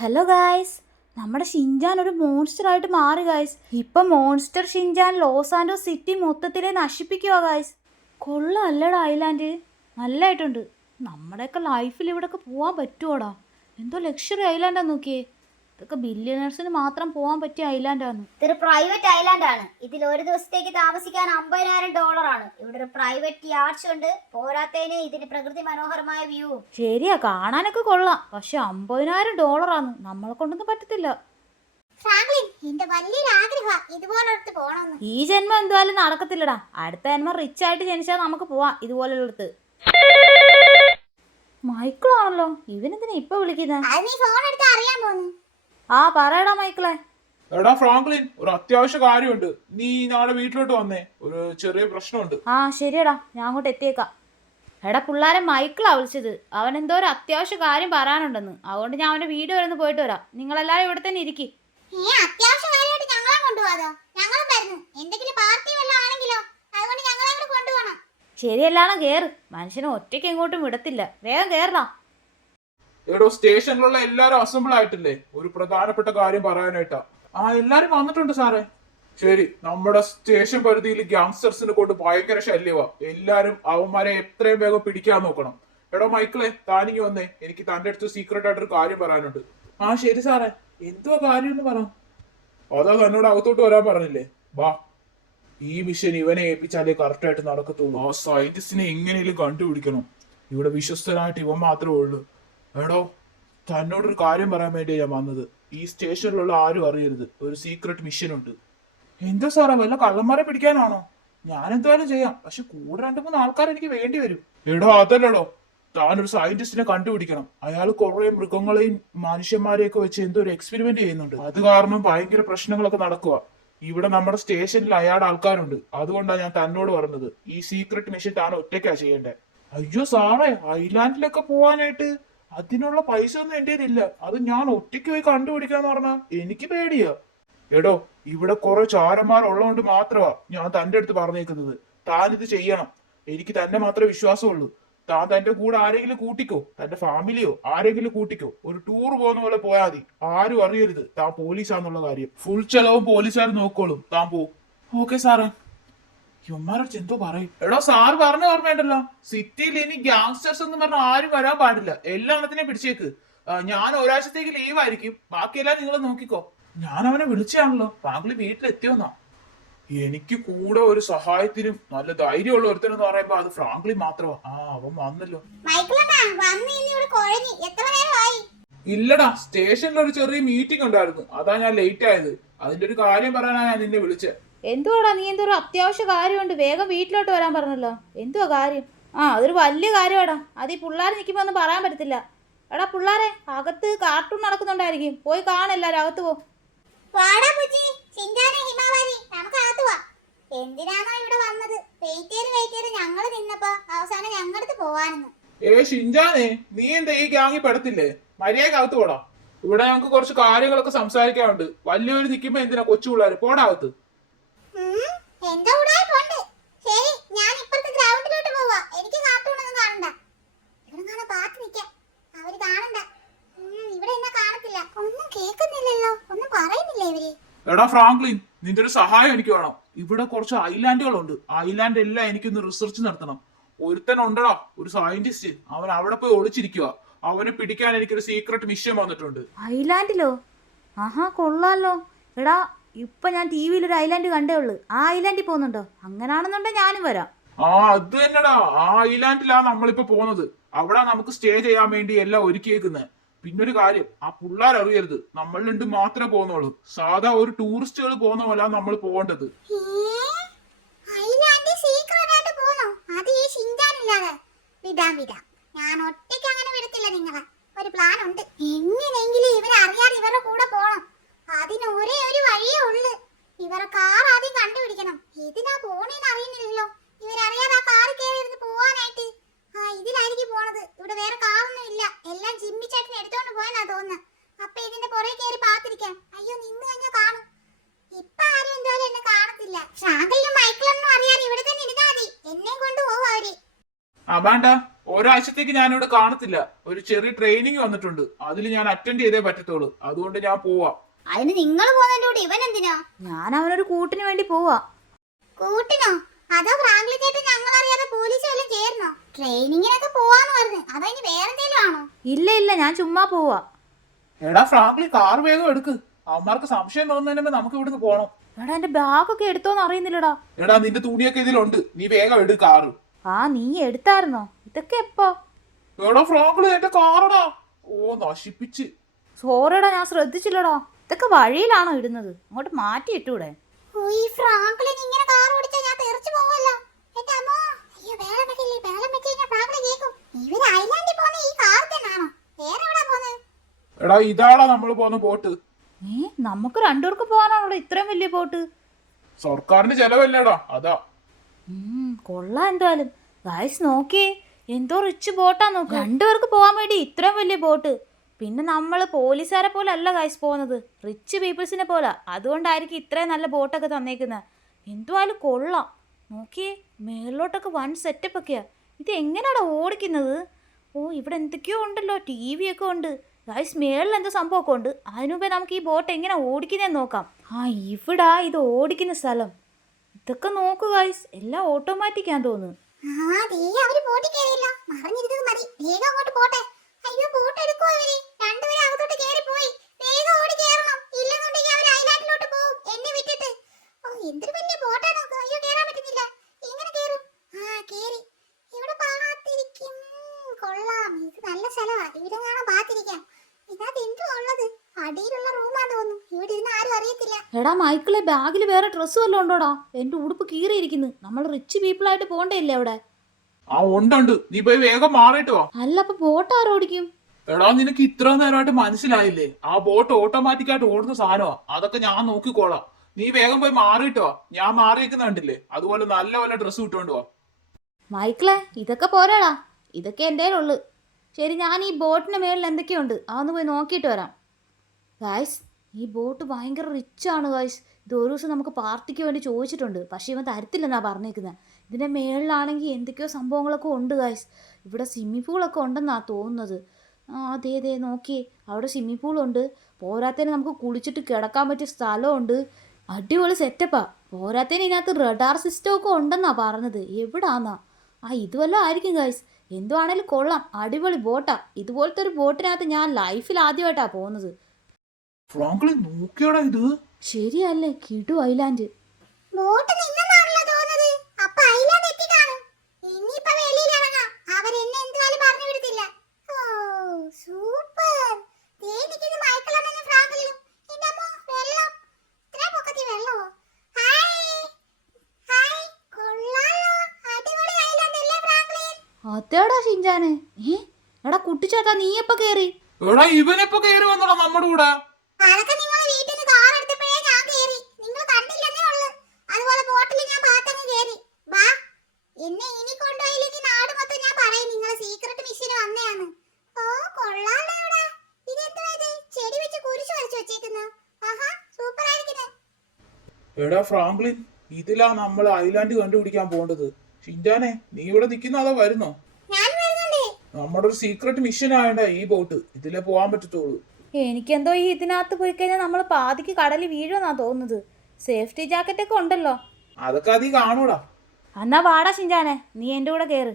Hello guys, നമ്മുടെ ഷിൻജാൻ ഒരു monster ആയിട്ട് മാറി ഗായ്സ്. ഇപ്പം മോൺസ്റ്റർ ഷിൻജാൻ ലോസ് ആൻഡോസ് സിറ്റി മൊത്തത്തിലെ നശിപ്പിക്കുക ഗായ്സ്. കൊള്ളാല്ലടാ ഐലാൻഡ്, നല്ലതായിട്ടുണ്ട്. നമ്മുടെയൊക്കെ ലൈഫിൽ ഇവിടെയൊക്കെ പോകാൻ പറ്റുമോടാ? എന്തോ ലക്ഷറി ഐലാൻഡാണ് നോക്കിയേ. ഇതൊക്കെ ബില്യണേഴ്സിന് മാത്രം പോകാൻ പറ്റിയ ഐലാൻഡാണ്. ഇതൊരു പ്രൈവറ്റ് ഐലാൻഡ് ആണ്. ഇതിൽ ഒരു ദിവസത്തേക്ക് താമസിക്കാൻ $50,000. ഇവിടെ ഒരു പ്രൈവറ്റ് യാർഡ്സ് ഉണ്ട്. പോരാത്തതിന് ഇതിന് പ്രകൃതി മനോഹരമായ വ്യൂ. ശരിയാ, കാണാനൊക്കെ കൊള്ളാം. പക്ഷെ $50,000 നമ്മളെ കൊണ്ടൊന്നും പറ്റത്തില്ല. ഈ ജന്മം എന്തായാലും നടക്കത്തില്ലടാ. അടുത്ത ജന്മം റിച്ച് ആയിട്ട് ജനിച്ചാൽ നമുക്ക് പോവാം ഇതുപോലുള്ളടത്ത്. മൈക്കിളാണല്ലോ, ഇവനെന്തിനാ ഇപ്പൊ വിളിക്കുന്നത്? ആ പറയടാ മൈക്കിളെ. എടാ ഫ്രാങ്ക്ലിൻ, ഒരു അത്യാവശ്യ കാര്യമുണ്ട്. നീ നാളെ വീട്ടിലോട്ട് വന്നേ, ഒരു ചെറിയ പ്രശ്നമുണ്ട്. ആ ശരിയടാ, ഞാൻ അങ്ങോട്ട് എത്തിയേക്കാം. എടാ പിള്ളേരെ, മൈക്കിളാ വിളിച്ചത്. അവൻ എന്തോ ഒരു അത്യാവശ്യ കാര്യം പറയാനുണ്ടെന്ന്. അതുകൊണ്ട് ഞാൻ അവന്റെ വീട് വരെ പോയിട്ട് വരാം. നിങ്ങളെല്ലാരും ഇവിടെ തന്നെ ഇരിക്കും. ശരിയല്ലാണോ? കേറ്. മനുഷ്യനെ ഒറ്റയ്ക്ക് എങ്ങോട്ടും വിടത്തില്ല. വേഗം കേറടാ. എടോ, സ്റ്റേഷനിലുള്ള എല്ലാരും അസംബിൾ ആയിട്ടില്ലേ? ഒരു പ്രധാനപ്പെട്ട കാര്യം പറയാനായിട്ടാ. ആ, എല്ലാരും വന്നിട്ടുണ്ട് സാറേ. ശരി, നമ്മുടെ സ്റ്റേഷൻ പരിധിയിൽ ഗ്യാങ്സ്റ്റേഴ്സിനെ കൊണ്ട് ഭയങ്കര ശല്യവാ. എല്ലാരും അവന്മാരെ എത്രയും വേഗം പിടിക്കാൻ നോക്കണം. എടോ മൈക്കിളെ, താനിങ്ങി വന്നേ. എനിക്ക് തന്റെ അടുത്ത് സീക്രട്ട് ആയിട്ടൊരു കാര്യം പറയാനുണ്ട്. ആ ശരി സാറേ, എന്തുവാ കാര്യം എന്ന് പറ. അതാ തന്നോട് അകത്തോട്ട് വരാൻ പറഞ്ഞില്ലേ? വാ. ഈ മിഷൻ ഇവനെ ഏൽപ്പിച്ചാലേ കറക്റ്റ് ആയിട്ട് നടക്കത്തുള്ളൂ. ആ സയന്റിസ്റ്റിനെ എങ്ങനെയും കണ്ടുപിടിക്കണം. ഇവിടെ വിശ്വസ്തനായിട്ട് ഇവൻ മാത്രമേ ഉള്ളൂ. എടോ, തന്നോടൊരു കാര്യം പറയാൻ വേണ്ടിയാണ് ഞാൻ വന്നത്. ഈ സ്റ്റേഷനിലുള്ള ആരും അറിയരുത്. ഒരു സീക്രട്ട് മിഷൻ ഉണ്ട്. എന്താ സാറേ, വല്ല കള്ളന്മാരെ പിടിക്കാനാണോ? ഞാൻ എന്തായാലും ചെയ്യാം, പക്ഷെ കൂടെ 2-3 ആൾക്കാർ എനിക്ക് വേണ്ടി വരും. എടോ അതല്ലടോ, താനൊരു സയന്റിസ്റ്റിനെ കണ്ടുപിടിക്കണം. അയാൾ കുറെ മൃഗങ്ങളെയും മനുഷ്യന്മാരെയൊക്കെ വെച്ച് എന്തോ ഒരു എക്സ്പെരിമെന്റ് ചെയ്യുന്നുണ്ട്. അത് കാരണം ഭയങ്കര പ്രശ്നങ്ങളൊക്കെ നടക്കുക. ഇവിടെ നമ്മുടെ സ്റ്റേഷനിൽ അയാളുടെ ആൾക്കാരുണ്ട്. അതുകൊണ്ടാണ് ഞാൻ തന്നോട് പറഞ്ഞത്. ഈ സീക്രട്ട് മിഷൻ താൻ ഒറ്റയ്ക്കാ ചെയ്യണ്ടേ. അയ്യോ സാറേ, ഐലാൻഡിലൊക്കെ പോവാനായിട്ട് അതിനുള്ള പൈസ ഒന്നും എന്റെ ഇല്ല. അത് ഞാൻ ഒറ്റയ്ക്ക് പോയി കണ്ടുപിടിക്കാന്ന് പറഞ്ഞാ എനിക്ക് പേടിയാ. എടോ, ഇവിടെ കുറെ ചാരന്മാർ ഉള്ളതുകൊണ്ട് മാത്രമാ ഞാൻ തന്റെ അടുത്ത് പറഞ്ഞേക്കുന്നത്. താൻ ഇത് ചെയ്യണം. എനിക്ക് തന്നെ മാത്രമേ വിശ്വാസമുള്ളൂ. താൻ തന്റെ കൂടെ ആരെങ്കിലും കൂട്ടിക്കോ, തന്റെ ഫാമിലിയോ ആരെങ്കിലും കൂട്ടിക്കോ. ഒരു ടൂർ പോകുന്ന പോലെ പോയാൽ മതി. ആരും അറിയരുത് താൻ പോലീസാന്നുള്ള കാര്യം. ഫുൾ ചെലവും പോലീസുകാർ നോക്കോളും. താൻ പോ. ഓക്കെ സാറേ. യുമാരടുത്ത് എന്തോ പറയും. എടോ, സാറ് പറഞ്ഞ ഓർമ്മയുണ്ടല്ലോ, സിറ്റിയിൽ ഇനി ഗ്യാങ്സ്റ്റേഴ്സ് എന്ന് പറഞ്ഞ ആരും വരാൻ പാടില്ല. എല്ലാത്തിനെ പിടിച്ചേക്ക്. ഞാൻ ഒരാഴ്ചത്തേക്ക് ലീവ് ആയിരിക്കും. ബാക്കിയെല്ലാം നിങ്ങൾ നോക്കിക്കോ. ഞാൻ അവനെ വിളിച്ചാണല്ലോ. താങ്കൾ വീട്ടിലെത്തിയോന്നാ. എനിക്ക് കൂടെ ഒരു സഹായത്തിനും നല്ല ധൈര്യമുള്ള ഒരുത്തനെന്ന് പറയുമ്പോ അത് ഫ്രാങ്ക്ലിൻ മാത്രമാ. ആ, അവൻ വന്നല്ലോ. ഇല്ലടാ, സ്റ്റേഷനിൽ ഒരു ചെറിയ മീറ്റിംഗ് ഉണ്ടായിരുന്നു. അതാ ഞാൻ ലേറ്റ് ആയത്. അതിന്റെ ഒരു കാര്യം പറയാനാ ഞാൻ നിന്നെ വിളിച്ചത്. എന്തുവാടാ, നീ എന്തോ ഒരു അത്യാവശ്യ കാര്യമുണ്ട്, വേഗം വീട്ടിലോട്ട് വരാൻ പറഞ്ഞല്ലോ. എന്തുവാ കാര്യം? ആ, അതൊരു വലിയ കാര്യമാടാ. അത് ഈ പിള്ളേർ നിൽക്കുമ്പോ ഒന്നും പറയാൻ പറ്റത്തില്ല. എടാ പിള്ളേരെ, അകത്ത് കാർട്ടൂൺ നടക്കുന്നുണ്ടായിരിക്കും. പോയി കാണല്ലാരും, അകത്ത് പോ. എന്തിനാണോ ഇവിടെ വന്നത്? വെയിറ്റ് ഞങ്ങള് നിന്നപ്പോ അവസാനം ഞങ്ങളടുത്ത് പോവാനെന്ന്. ഷിൻജാനെ, നീ എന്താ ഈ ഗ്യാങ്ങിൽ പെടത്തില്ലേ? മര്യാദക്ക് അകത്ത് പോടാ. ഇവിടെ ഞങ്ങൾക്ക് കുറച്ച് കാര്യങ്ങളൊക്കെ സംസാരിക്കാനുണ്ട്. വലിയവര് നിൽക്കുമ്പോ എന്തിനാ കൊച്ചു പിള്ളേര്? പോടാകത്ത്. എന്റെ ഉടായിപ്പുണ്ട്. ശരി, ഞാൻ ഇപ്പുറത്തെ ഗ്രൗണ്ടിലോട്ട് പോവാ. എനിക്ക് കാർട്ടൂണൊന്നും കാണണ്ട. ഇവിടെ കാണാൻ പാത്ത് നിൽക്കാം. അവര് കാണണ്ട. ഇവിടെ എന്നെ കാണത്തില്ല. ഒന്നും കേൾക്കുന്നില്ലല്ലോ, ഒന്നും പറയുന്നില്ല ഇവര്. എടാ ഫ്രാങ്ക്ലിൻ, നിന്റെ ഒരു സഹായം എനിക്ക് വേണം. ഇവിടെ കുറച്ച് ഐലാൻഡുകളുണ്ട്. ഐലാൻഡ് എല്ലാം എനിക്കൊന്ന് റിസർച്ച് നടത്തണം. ഒരുത്തൻ ഉണ്ടടാ, ഒരു സയന്റിസ്റ്റ്. അവൻ അവിടെ പോയി ഒളിച്ചിരിക്കുക. അവനെ പിടിക്കാൻ എനിക്കൊരു സീക്രട്ട് മിഷൻ വന്നിട്ടുണ്ട്. ഐലാൻഡിലോ? ആഹാ, കൊള്ളാലോ. എടാ, ഇപ്പൊ ഞാൻ ടി വിയിൽ ഒരു ഐലാൻഡ് കണ്ടേ ഉള്ളു. ആ ഐലാൻഡിൽ പോകുന്നുണ്ടോ? അങ്ങനാണെന്നുണ്ടെങ്കിൽ ഞാനും വരാം. ആ, അത് തന്നെടാ. ആ ഐലാൻഡിലാ നമ്മളിപ്പോ പോകുന്നത്. അവിടെ നമുക്ക് സ്റ്റേ ചെയ്യാൻ വേണ്ടി എല്ലാം ഒരുക്കിയേക്കുന്നത്. പിന്നൊരു കാര്യം, ആ പിള്ളേർ അറിയരുത്. നമ്മൾ രണ്ടും മാത്രമേ പോകുന്നുള്ളൂ. സാധാ ഒരു ടൂറിസ്റ്റുകൾ പോകുന്ന പോലെ നമ്മൾ പോകേണ്ടത്. ഞാൻ ഒറ്റയ്ക്ക് അങ്ങനെ വിടത്തില്ല നിങ്ങളെ. ഒരു പ്ലാൻ ഉണ്ട്. എങ്ങനെയെങ്കിലും ഇവരറിയാതെ ഇവരുടെ കൂടെ പോണം. അതിന് ഒരേ ഒരു വഴിയേ ഉള്ളു. ഇവരെ കാർ ആദ്യം കണ്ടുപിടിക്കണം. ഇതിനാ പോണേന്ന് അറിയുന്നില്ലല്ലോ. ഇവരറിയാതെ ആ കാർ കയറി ഇരുന്ന് പോവാനായിട്ട്. ഇതിലായിരിക്കും പോണത്. ഇവിടെ വേറെ കാറൊന്നും ഇല്ല. എല്ലാം ജിമ്മി ചേട്ടൻ എടുത്തോണ്ട് പോയെന്നാ തോന്നുന്നത്. അപ്പൊ ഇതിന്റെ പുറകെ കയറി പാത്തിരിക്കാം. അയ്യോ, നിന്ന് കഴിഞ്ഞാൽ കാണും. ഇപ്പൊ ആരും എന്തായാലും എന്നെ കാണത്തില്ല. ഷാഗലിനും മൈക്കിളൊന്നും അറിയാതെ ഇവിടെ തന്നെ ഇരുന്നാ മതി. എന്നെ കൊണ്ട് പോവും അവര്. വേണ്ട, ഒരാഴ്ചത്തേക്ക് ഞാനിവിടെ കാണത്തില്ല. ഒരു ചെറിയ ട്രെയിനിങ് വന്നിട്ടുണ്ട്, അതിൽ ഞാൻ അറ്റൻഡ് ചെയ്തേ പറ്റത്തുള്ളൂ. അതുകൊണ്ട് ഞാൻ പോവാ. അതിന് നിങ്ങൾ പോകുന്നതിന്റെ കൂടെ ഇവൻ എന്തിനാ? ഞാൻ അവനൊരു കൂട്ടിന് വേണ്ടി പോവാ. കൂട്ടിനോ? അതോ ഫ്രാങ്ക്ലിൻ ചേട്ടൻ ഞങ്ങൾ അറിയാതെ പോലീസ് വല്ലതും ചേർന്നോ? ട്രെയിനിങ്ങിനൊക്കെ പോവാന്ന് പറഞ്ഞു. അതോ ഇനി വേറെന്തേലും ആണോ? ഇല്ല ഇല്ല, ഞാൻ ചുമ്മാ പോവാ. എടാ ഫ്രാങ്ക്ലി, കാർ വേഗം എടുക്ക്. അവന്മാർക്ക് സംശയം തോന്നുന്നതിന് നമുക്ക് ഇവിടുന്ന് പോണം. എടാ എന്റെ ബാഗൊക്കെ എടുത്തോന്ന് അറിയുന്നില്ലടാ. എടാ നിന്റെ തുണിയൊക്കെ ഇതിലുണ്ട്, നീ വേഗം എടു കാറ്. ആ നീ എടുത്തായിരുന്നോ? ഇതൊക്കെ എപ്പോ? എടാ ഫ്രാങ്ക്ലി, എന്റെ കാറടാ. ഓ നശിപ്പിച്ച്. സോറിടാ, ഞാൻ ശ്രദ്ധിച്ചില്ലടാ. ഇതൊക്കെ വഴിയിലാണോ ഇടുന്നത്? അങ്ങോട്ട് മാറ്റി ഇട്ടൂടെ? ഓ, ഈ ഫ്രാങ്ക്ലിൻ ഇങ്ങനെ കാർ ഓടിച്ചാൽ ഞാൻ തെറിച്ചു പോവല്ലോ. എന്റെ അമ്മോ, അയ്യോ വേളം വെക്കില്ലേ, വേളം വെച്ച് കഴിഞ്ഞാൽ ഫ്രാങ്ക്ലിൻ കേൾക്കും. ഇവര് ഐലാൻഡിൽ പോകുന്ന ഈ കാർ തന്നെയാണോ? വേറെ എവിടാ പോകുന്നത്? എടാ ഇതാടാ നമ്മൾ പോകുന്ന ബോട്ട്. നമുക്ക് രണ്ടുപേർക്ക് പോകാനാണോ ഇത്രയും വലിയ ബോട്ട്? സർക്കാരിന് ചെലവല്ലേടാ, അതാ. കൊള്ളാം എന്തായാലും. ഗൈസ് നോക്കിയേ, എന്തോ റിച്ച് ബോട്ടാ നോക്ക്. രണ്ടുപേർക്ക് പോകാൻ വേണ്ടി ഇത്രയും വലിയ ബോട്ട്. പിന്നെ നമ്മൾ പോലീസുകാരെ പോലെ അല്ല ഗൈസ് പോകുന്നത്, റിച്ച് പീപ്പിൾസിനെ പോലെ. അതുകൊണ്ടായിരിക്കും ഇത്രയും നല്ല ബോട്ടൊക്കെ തന്നേക്കുന്നത്. എന്തുവായാലും കൊള്ളാം. നോക്കിയേ, മേളിലോട്ടൊക്കെ വൺ സെറ്റപ്പ് ഒക്കെയാ. ഇത് എങ്ങനെയാടാ ഓടിക്കുന്നത്? ഓ, ഇവിടെ എന്തൊക്കെയോ ഉണ്ടല്ലോ, TV ഒക്കെ ഉണ്ട്. ഗൈസ് മേളിൽ എന്തോ സംഭവമൊക്കെ ഉണ്ട്. അതിനുമുമ്പേ നമുക്ക് ഈ ബോട്ട് എങ്ങനെ ഓടിക്കുന്നതെന്ന് നോക്കാം. ഇവിടാ ഇത് ഓടിക്കുന്ന സ്ഥലം. ഇതൊക്കെ നോക്കൂ ഗൈസ്, എല്ലാം ഓട്ടോമാറ്റിക്കാന്ന് തോന്നുന്നു. അവര് ബോട്ടിൽ കയറിയല്ലോ. മറിഞ്ഞിരുന്നത് മതി, വേഗം അങ്ങോട്ട് പോട്ടെ. അയ്യോ, ബോട്ട് എടുക്കുവോ അവര്? രണ്ടുപേരും അകത്തോട്ട് കയറി പോയി. വേഗം ഓടി കയറണം, ഇല്ലെന്നുണ്ടെങ്കിൽ അവർ ഐലാൻഡിലോട്ട് പോകും എന്നെ വിട്ടിട്ട്. ഓ, എന്തൊരു വലിയ ബോട്ടാ നോക്ക്. അയ്യോ, കേറാൻ പറ്റുന്നില്ല. എങ്ങനെ കേറും? കേറി. ഇവിടെ പാത്തിരിക്കും. കൊള്ളാം, ഇത് നല്ല സ്ഥലമാ. ഇവിടെ കാണാൻ പാത്തിരിക്കാം. ഇതിനകത്ത് എന്തുവാ ഉള്ളത്? അടിയിലുള്ള റൂമാന്ന് തോന്നുന്നു. ഇവിടെ ഇരുന്ന് ആരും അറിയത്തില്ല. എടാ മൈക്കിളെ, ബാഗിൽ വേറെ ഡ്രസ്സ് വല്ലതും ഉണ്ടോടാ? എന്റെ ഉടുപ്പ് കീറിയിരിക്കുന്നു. നമ്മൾ റിച്ച് പീപ്പിൾ ആയിട്ട് പോകണ്ടേ ഇല്ലേ അവിടെ? ഉണ്ട്. നീ പോയി വേഗം മാറിയിട്ട് വാ. അല്ല, അപ്പൊ ബോട്ട് ആരോടിക്കും? എടാ നിനക്ക് ഇത്ര നേരമായിട്ട് മനസ്സിലായില്ലേ? ആ ബോട്ട് ഓട്ടോമാറ്റിക് ആയിട്ട് ഓടുന്ന സാധനമാ. അതൊക്കെ ഞാൻ നോക്കിക്കോളാം. നീ വേഗം പോയി മാറിയിട്ട് വാ. ഞാൻ മാറിയിരിക്കുന്ന കണ്ടില്ലേ? അതുപോലെ നല്ല വല്ല ഡ്രസ്സ് ഇട്ടുകൊണ്ട് വാ. മൈക്കിളെ, ഇതൊക്കെ പോരാടാ. ഇതൊക്കെ എൻ്റെ ഉള്ളു. ശരി, ഞാൻ ഈ ബോട്ടിന്റെ മേളിൽ എന്തൊക്കെയുണ്ട് അതൊന്ന് പോയി നോക്കിയിട്ട് വരാം. ഗായ്സ്, ഈ ബോട്ട് ഭയങ്കര റിച്ചാണ് ഗായ്സ്. ഇത് ഒരു ദിവസം നമുക്ക് പാർട്ടിക്ക് വേണ്ടി ചോദിച്ചിട്ടുണ്ട്, പക്ഷേ ഇവൻ തരത്തില്ലെന്നാണ് പറഞ്ഞേക്കുന്നത്. ഇതിൻ്റെ മേളിലാണെങ്കിൽ എന്തൊക്കെയോ സംഭവങ്ങളൊക്കെ ഉണ്ട് ഗായ്സ്. ഇവിടെ സ്വിമ്മിംഗ് പൂളൊക്കെ ഉണ്ടെന്നാണ് തോന്നുന്നത്. അതേ നോക്കിയേ, അവിടെ സ്വിമ്മിംഗ് പൂളുണ്ട്. പോരാത്തതിന് നമുക്ക് കുളിച്ചിട്ട് കിടക്കാൻ പറ്റിയ സ്ഥലമുണ്ട്. അടിപൊളി സെറ്റപ്പാ. പോരാത്തതിന് ഇതിനകത്ത് റഡാർ സിസ്റ്റം ഒക്കെ ഉണ്ടെന്നാണ് പറഞ്ഞത്. എവിടാന്നാ? ഇതുവല്ലോ ആയിരിക്കും ഗായ്സ്. എന്തുവാണേലും കൊള്ളാം, അടിപൊളി ബോട്ടാ. ഇതുപോലത്തെ ഒരു ബോട്ടിനകത്ത് ഞാൻ ലൈഫിൽ ആദ്യമായിട്ടാണ് പോകുന്നത്. ഫ്രാങ്ക്ലിൻ നോക്കിയോടാ ഇത്. ശരിയല്ലേ, കിടു ഐലാൻഡ്. ബോട്ട് നിന്നെന്നാണല്ലോ തോന്നുന്നത്. അപ്പൊ ഐലാൻഡ് എത്തിക്കാണും. ഇനിയിപ്പോ വെളിയിൽ ഇറങ്ങാം. അവരെന്നെ എന്തായാലും പറഞ്ഞു വിടത്തില്ല. ഓ, സൂപ്പർ. ദേ നിൽക്കുന്ന മൈക്കിളാണെന്നും ഫ്രാങ്ക്ലിനും. എന്റെ അമ്മോ, വെള്ളം. ഇത്ര പൊക്കത്തിൽ വെള്ളമോ? ഹായ്, കൊള്ളാലോ. അടിപൊളി ഐലാൻഡ് അല്ലേ ഫ്രാങ്ക്ലിൻ? അതേടാ ഷിൻജാനെ. എടാ കുട്ടിച്ചേട്ടാ, നീ എപ്പോ കേറി? എടാ ഇവനെപ്പോ കയറി വന്നോടാ നമ്മുടെ കൂടെ. അതൊക്കെ നിങ്ങൾ വീട്ടിൽ നിന്ന് കാർ എടുത്തപ്പോഴേ ഞാൻ കേറി. നിങ്ങൾ കണ്ടില്ലെന്നേ ഉള്ളു. അതുപോലെ ബോട്ടിൽ ഞാൻ ഭാഗത്തങ്ങ് കേറി. വാ, എന്നെ ഇനി കൊണ്ടുപോയില്ലെങ്കിൽ നാട് മൊത്തം ഞാൻ പറയും നിങ്ങൾ സീക്രട്ട് മിഷന് വന്നയാന്ന്. ഓ, കൊള്ളാലോ. ഇവിടെ ഇതെന്തുവാ ഇത്? ചെടി വെച്ച് കുരിശ് വരച്ചു വെച്ചേക്കുന്നു. ആഹാ, സൂപ്പർ ആയിരിക്കുന്നേ. എടാ ഫ്രാങ്ക്ലിൻ, ഇതിലാ നമ്മൾ ഐലാൻഡ് കണ്ടുപിടിക്കാൻ പോകേണ്ടത്. ഷിൻജാനെ, നീ ഇവിടെ നിൽക്കുന്നോ അതോ വരുന്നോ? ഞാൻ വരുന്നുണ്ട്. നമ്മുടെ ഒരു സീക്രട്ട് മിഷൻ ആയണ്ട ഈ ബോട്ട്. ഇതിലേ പോകാൻ പറ്റത്തുള്ളൂ. എനിക്കെന്തോ ഈ ഇതിനകത്ത് പോയി കഴിഞ്ഞാൽ നമ്മൾ പാതിക്ക് കടലിൽ വീഴുമെന്നാ തോന്നുന്നത്. സേഫ്റ്റി ജാക്കറ്റ് ഒക്കെ ഉണ്ടല്ലോ. അതൊക്കെ അതി കാണൂടാ. എന്നാ വാടാ ഷിൻജാനെ, നീ എൻ്റെ കൂടെ കയറ്.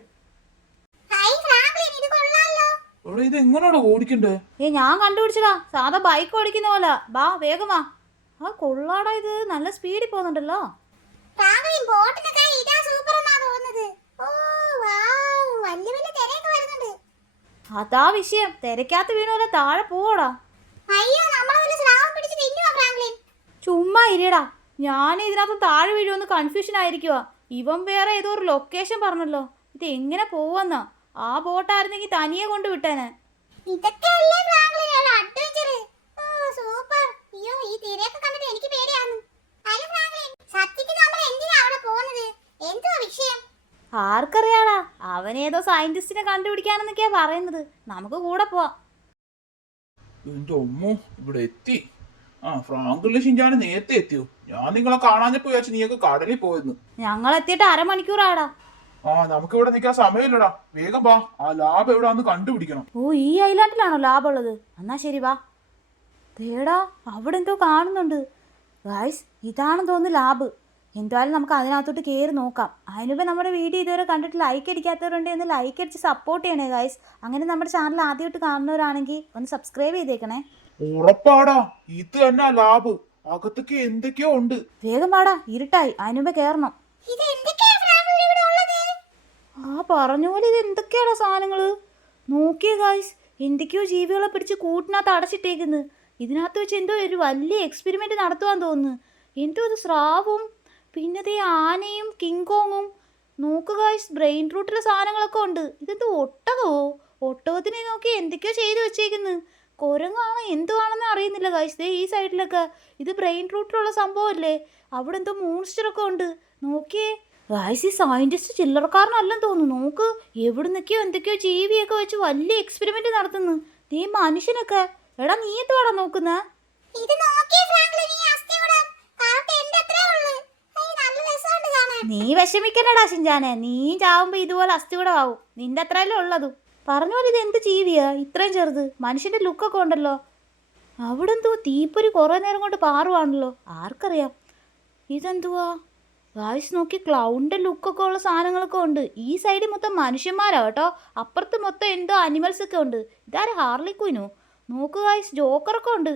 ഹായ് ഫ്രാങ്ക്ലിൻ, ഇത് കൊള്ളാലോ. എടാ ഇത് എങ്ങനെയാടാ ഓടിക്കണ്ടേ? ഞാൻ കണ്ടുപിടിച്ചടാ, സാധാ ബൈക്ക് ഓടിക്കുന്ന പോലെ. വാ, വേഗം വാ. കൊള്ളാടാ, ഇത് നല്ല സ്പീഡിൽ പോകുന്നുണ്ടല്ലോ. ഫ്രാങ്ക്ലിൻ, ബോട്ടിനൊക്കെ ഇതാ സൂപ്പർ എന്നാ തോന്നുന്നത്. ഓ വാവ്, വലിയ വലിയ തിരയൊക്കെ വരുന്നുണ്ട്. അതാ വിഷയം, തിരക്കകത്ത് വീണോലെ താഴെ പോവടാ. അയ്യോ, നമ്മളെ വല്ല സ്രാവം പിടിച്ച് തിന്നുവാ ഫ്രാങ്ക്ലിൻ. ചുമ്മാ ഇരിയടാ, ഞാൻ ഇതിനകത്ത് താഴെ വീഴുമെന്ന് കൺഫ്യൂഷൻ ആയിരിക്കുവാ. ഇവൻ വേറെ ഏതോ ഒരു ലൊക്കേഷൻ പറഞ്ഞല്ലോ. ഇത് എങ്ങനെ പോവെന്നാ? ആ ബോട്ടായിരുന്നെങ്കിൽ തനിയെ കൊണ്ട് വിട്ടേനെ. ഇതൊക്കെയല്ലേ ഫ്രാങ്ക്ലിൻ ഒരു അഡ്വഞ്ചർ. ഓ സൂപ്പർ. അയ്യോ, ഈ തിരയൊക്കെ കണ്ടിട്ട് എനിക്ക് പേടിയാവുന്നു. അല്ല ഫ്രാങ്ക്ലിൻ, സത്യത്തിൽ നമ്മൾ എന്തിനാ അവിടെ പോകുന്നത്? എന്തുവാ വിഷയം? ആർക്കറിയാടാ, അവനേതോ സയന്റിസ്റ്റിനെ കണ്ടുപിടിക്കാനെന്നൊക്കെയാ പറയുന്നത്. നമുക്ക് കൂടെ പോവാം. എന്റെ അമ്മോ, ഇവിടെ എത്തി. ഫ്രാങ്ക്ലിൻ ഷിൻജാനെ നേരത്തെ എത്തിയോ? ഞാൻ നിങ്ങളെ കാണാഞ്ഞപ്പോ വിചാരിച്ചു നീയൊക്കെ കടലിൽ പോയെന്ന്. ഞങ്ങൾ എത്തിയിട്ട് അരമണിക്കൂറാടാ. ആ നമുക്ക് ഇവിടെ നിൽക്കാൻ സമയമില്ലടാ, വേഗം വാ, ആ ലാബ് എവിടാന്ന് കണ്ടുപിടിക്കണം. ഓ ഈ ഐലാൻഡിലാണോ ലാഭമുള്ളത്? എന്നാ ശരി വാ. തേടാ അവിടെ എന്തോ കാണുന്നുണ്ട് ഗായ്സ്, ഇതാണെന്ന് തോന്നുന്നു ലാബ്. എന്തായാലും നമുക്ക് അതിനകത്തോട്ട് കയറി നോക്കാം. അതിനുമ്പോൾ നമ്മുടെ വീഡിയോ ഇതുവരെ കണ്ടിട്ട് ലൈക്ക് അടിക്കാത്തവരുണ്ട് എന്ന് ലൈക്ക് അടിച്ച് സപ്പോർട്ട് ചെയ്യണേ ഗായ്സ്. അങ്ങനെ നമ്മുടെ ചാനൽ ആദ്യമായിട്ട് കാണുന്നവരാണെങ്കിൽ ഒന്ന് സബ്സ്ക്രൈബ് ചെയ്തേക്കണേ. ഉറപ്പാടാ ഇത് തന്നെ ലാബ്, അകത്തൊക്കെ എന്തൊക്കെയോ ഉണ്ട്. വേഗം പാടാ, ഇരുട്ടായി. അതിനുമ്പോൾ കയറണം. ഇത് എന്തൊക്കെയാ ഫ്രാങ്ക്ലിൻ ഇവിടെ ഉള്ളത്? ആ പറഞ്ഞ പോലെ ഇത് എന്തൊക്കെയാണ് സാധനങ്ങൾ. നോക്കിയേ ഗായ്സ്, എന്തൊക്കെയോ ജീവികളെ പിടിച്ച് കൂട്ടിനകത്ത് അടച്ചിട്ടേക്കുന്നു. ഇതിനകത്ത് വെച്ച് എന്തോ ഒരു വലിയ എക്സ്പെരിമെന്റ് നടത്തുവാൻ തോന്നുന്നു. എന്തോ ഒരു സ്രാവും പിന്നെ ആനയും കിങ്കോങ്ങും. നോക്ക് ഗായ്സ്, ബ്രെയിൻ റൂട്ടിലെ സാധനങ്ങളൊക്കെ ഉണ്ട്. ഇതെന്തോ ഒട്ടകമോ? ഒട്ടകത്തിനെ നോക്കി എന്തൊക്കെയോ ചെയ്ത് വെച്ചേക്കുന്നു. കുരങ്ങാണോ എന്തുവാണെന്ന് അറിയുന്നില്ല ഗായ്സ്. ദേ ഈ സൈഡിലൊക്കെ ഇത് ബ്രെയിൻ റൂട്ടിലുള്ള സംഭവമല്ലേ? അവിടെ എന്തോ മോൺസ്റ്ററൊക്കെ ഉണ്ട്. നോക്കിയേ ഗായ്സ്, ഈ സയന്റിസ്റ്റ് ചില്ലറക്കാരനല്ലെന്ന് തോന്നുന്നു. നോക്ക്, എവിടുന്നൊക്കെയോ എന്തൊക്കെയോ ജീവിയൊക്കെ വെച്ച് വലിയ എക്സ്പെരിമെന്റ് നടത്തുന്നു. ദേ മനുഷ്യനൊക്കെ. എടാ നീ എന്തുവാടാ നോക്കുന്ന? ഇത് നോക്കിയേ ഫ്രാങ്ക്ലിൻ, ഈ അസ്ഥികൂടം കറക്റ്റ് എന്റെ അത്രേ ഉള്ളൂ. നല്ല രസമുണ്ട് കാണാൻ. നീ വിഷമിക്കല്ലടാ ഷിൻചാനെ, നീ ചാവുമ്പോ ഇതുപോലെ അസ്ഥികൂടം ആവും. നിന്റെ അത്രയല്ലേ ഉള്ളതും. പറഞ്ഞ പോലെ ഇത് എന്ത് ജീവിയാ ഇത്രയും ചെറുത്? മനുഷ്യന്റെ ലുക്കൊക്കെ ഉണ്ടല്ലോ. അവിടെ എന്തോ തീപ്പൊരി കുറേ നേരം കൊണ്ട് പാറുവാണല്ലോ, ആർക്കറിയാം. ഇതെന്തുവാ ഗായ്സ്? നോക്കി, ക്ലൗഡിന്റെ ലുക്കൊക്കെ ഉള്ള സാധനങ്ങളൊക്കെ ഉണ്ട്. ഈ സൈഡിൽ മൊത്തം മനുഷ്യന്മാരാ കേട്ടോ, അപ്പുറത്ത് മൊത്തം എന്തോ അനിമൽസ് ഒക്കെ ഉണ്ട്. ഇതാരെ ഹാർലി ക്വീനോ? നോക്ക് ഗായ്സ്, ജോക്കറൊക്കെ ഉണ്ട്.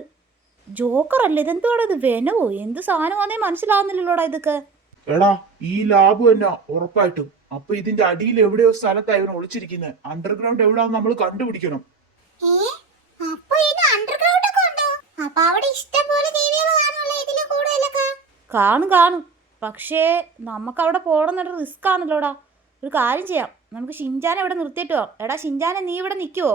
ജോക്കർ അല്ലേ? ഇതെന്തുവാടാ ഇത്? വെനവോ? എന്ത് സാധനമാണെന്നേ മനസ്സിലാവുന്നില്ലല്ലോടാ ഇതൊക്കെ. എടാ ഈ ലാബ് തന്നെ ഉറപ്പായിട്ടും. അപ്പൊ ഇതിന്റെ അടിയിൽ എവിടെയോ സ്ഥലത്തായി ഇവൻ ഒളിച്ചിരിക്കുന്നത്. അണ്ടർഗ്രൗണ്ട് എവിടാന്ന് നമ്മൾ കണ്ടുപിടിക്കണം. അപ്പൊ ഇത് അണ്ടർഗ്രൗണ്ട് ഒക്കെ ഉണ്ടോ? അപ്പൊ അവിടെ ഇഷ്ടം പോലെ ജീവികൾ കാണുമല്ലോ ഇതില് കൂടുതലൊക്കെ. കാണും. പക്ഷേ നമുക്ക് അവിടെ പോകണമെന്നൊരു റിസ്ക് ആണല്ലോടാ. ഒരു കാര്യം ചെയ്യാം, നമുക്ക് ഷിൻചാനെ ഇവിടെ നിർത്തിയിട്ട് പോവാം. എടാ ഷിൻചാനെ, നീ ഇവിടെ നിൽക്കുവോ?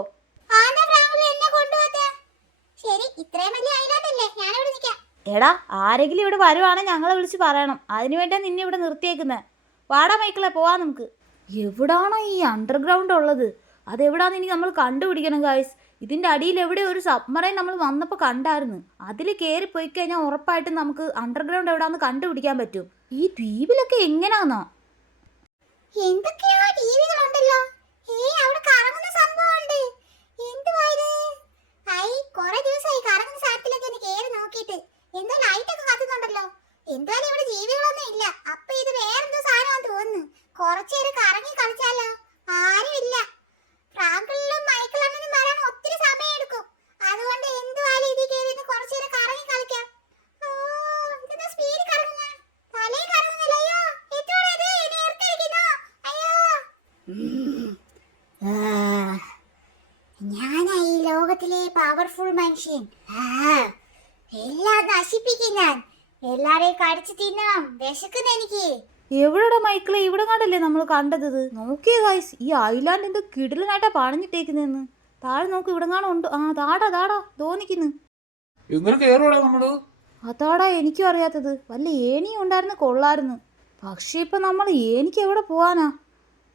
ശരി, ഇത്രയും വലിയ ഐലാൻഡ് അല്ലേ, ഞാനിവിടെ നിൽക്കാം. എടാ ആരെങ്കിലും ഇവിടെ വരുവാണെങ്കിൽ ഞങ്ങളെ വിളിച്ച് പറയണം. അതിനു വേണ്ടിയാണ് നിന്നെ ഇവിടെ നിർത്തിയേക്കുന്നത്. വാടാ മൈക്കിളെ, പോവാം നമുക്ക്. എവിടാണോ ഈ അണ്ടർഗ്രൗണ്ട് ഉള്ളത്? അതെവിടാന്ന് ഇനി നമ്മൾ കണ്ടുപിടിക്കണം ഗായ്സ്. ഇതിൻ്റെ അടിയിൽ എവിടെ ഒരു സബ്മറൈൻ നമ്മൾ വന്നപ്പോൾ കണ്ടായിരുന്നു. അതിൽ കയറി പോയി കഴിഞ്ഞാൽ ഉറപ്പായിട്ടും നമുക്ക് അണ്ടർഗ്രൗണ്ട് എവിടാന്ന് കണ്ടുപിടിക്കാൻ പറ്റും. ഈ ദ്വീപിലൊക്കെ എങ്ങനെയാന്നോ? എന്തൊക്കെയോ ജീവികളുണ്ടല്ലോ. അവിടെ കറങ്ങുന്ന സംഭവമുണ്ട്. എന്തുവാ ഇത്? കുറെ ദിവസമായി കറങ്ങുന്ന സാധനത്തിലൊക്കെ ഒന്ന് കേറി നോക്കിയിട്ട്. എന്തോ ലൈറ്റ് ഒക്കെ കത്തുന്നുണ്ടല്ലോ. എന്തായാലും ഇവിടെ ജീവികളൊന്നും ഇല്ല. അപ്പൊ ഇത് വേറെന്തോ സാധനമാണെന്ന് തോന്നുന്നു. കുറച്ചേരം കറങ്ങി കളിച്ചാലോ? ആരും ഇല്ല. ഫ്രാങ്ക്ലിനും മൈക്കിളണ്ണനും വരാൻ ഒത്തിരി സമയം എടുക്കും. അതുകൊണ്ട് എന്തുവായാലും ഇതിൽ കയറി കുറച്ചേരം കറങ്ങി കളിക്കാം. ഇതെന്താ സ്പീഡ് കറങ്ങുന്ന? തലയിൽ കറങ്ങുന്നില്ല. അയ്യോ, എത്രയാണ് ഇത്? നേർത്തിരിക്കുന്നു. അയ്യോ, ഞാനാ ഈ ലോകത്തിലെ പവർഫുൾ മനുഷ്യൻ. എല്ലാം നശിപ്പിക്കും ഞാൻ. എല്ലാരെയും കടിച്ചു തിന്നണം. വിശക്കുന്ന എനിക്ക്. എവിടെടാ മൈക്കിളെ? ഇവിടെ കണ്ടല്ലേ നമ്മൾ കണ്ടത്. നോക്കിയേ ഗായ്സ്, ഈ ഐലാൻഡ് എന്തോ കിടിലനായിട്ടാ പണിഞ്ഞിട്ടേക്കുന്നതെന്ന്. താഴെ നോക്ക്, ഇവിടെ കാണാൻ ഉണ്ട്. ആ താടാ തോന്നിക്കുന്നു. എങ്ങനെ കേറുവാടാ നമ്മള്? അതാടാ എനിക്കും അറിയാത്തത്. വല്ല ഏണിയും ഉണ്ടായിരുന്നു കൊള്ളായിരുന്നു. പക്ഷെ ഇപ്പൊ നമ്മൾ ഏണിക്ക് എവിടെ പോവാനാ?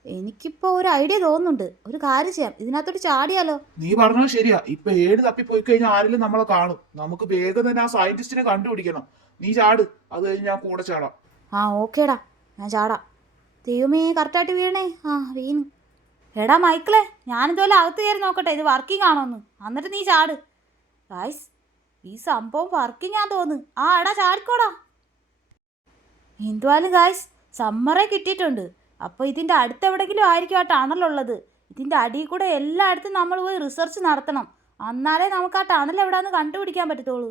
എനിക്കിപ്പോ ഒരു ഐഡിയ തോന്നുന്നുണ്ട്. ഒരു കാര്യം ചെയ്യാം, ഇതിനകത്തോട്ട് ചാടിയാലോ? നീ പറഞ്ഞത് ശരിയാ. ഇപ്പൊ ഏട് തപ്പിപ്പോയി കഴിഞ്ഞാൽ ആരെങ്കിലും നമ്മളെ കാണും. നമുക്ക് വേഗം തന്നെ ആ സയന്റിസ്റ്റിനെ കണ്ടുപിടിക്കണം. നീ ചാട്, അത് കഴിഞ്ഞ് ഞാൻ കൂടെ ചാടാം. ആ ഓക്കേടാ, ഞാൻ ചാടാം. ദൈവമേ, കറക്റ്റായിട്ട് വീണേ. ആ വീണു. എടാ മൈക്കിളെ, ഞാനിതുപോലെ അകത്ത് കയറി നോക്കട്ടെ ഇത് വർക്കിംഗ് ആണോന്ന്. എന്നിട്ട് നീ ചാട്. ഗായ്സ്, ഈ സംഭവം വർക്കിംഗ് ആണെന്ന് തോന്നുന്നു. ആ എടാ ചാടിക്കോടാ. എന്തുവായാലും ഗായ്സ്, സമ്മറെ കിട്ടിയിട്ടുണ്ട്. അപ്പോൾ ഇതിൻ്റെ അടുത്തെവിടെങ്കിലും ആയിരിക്കും ആ ടണലുള്ളത്. ഇതിൻ്റെ അടിയിൽ കൂടെ എല്ലായിടത്തും നമ്മൾ പോയി റിസർച്ച് നടത്തണം. എന്നാലേ നമുക്ക് ആ ടണൽ എവിടെയാണെന്ന് കണ്ടുപിടിക്കാൻ പറ്റത്തുള്ളൂ.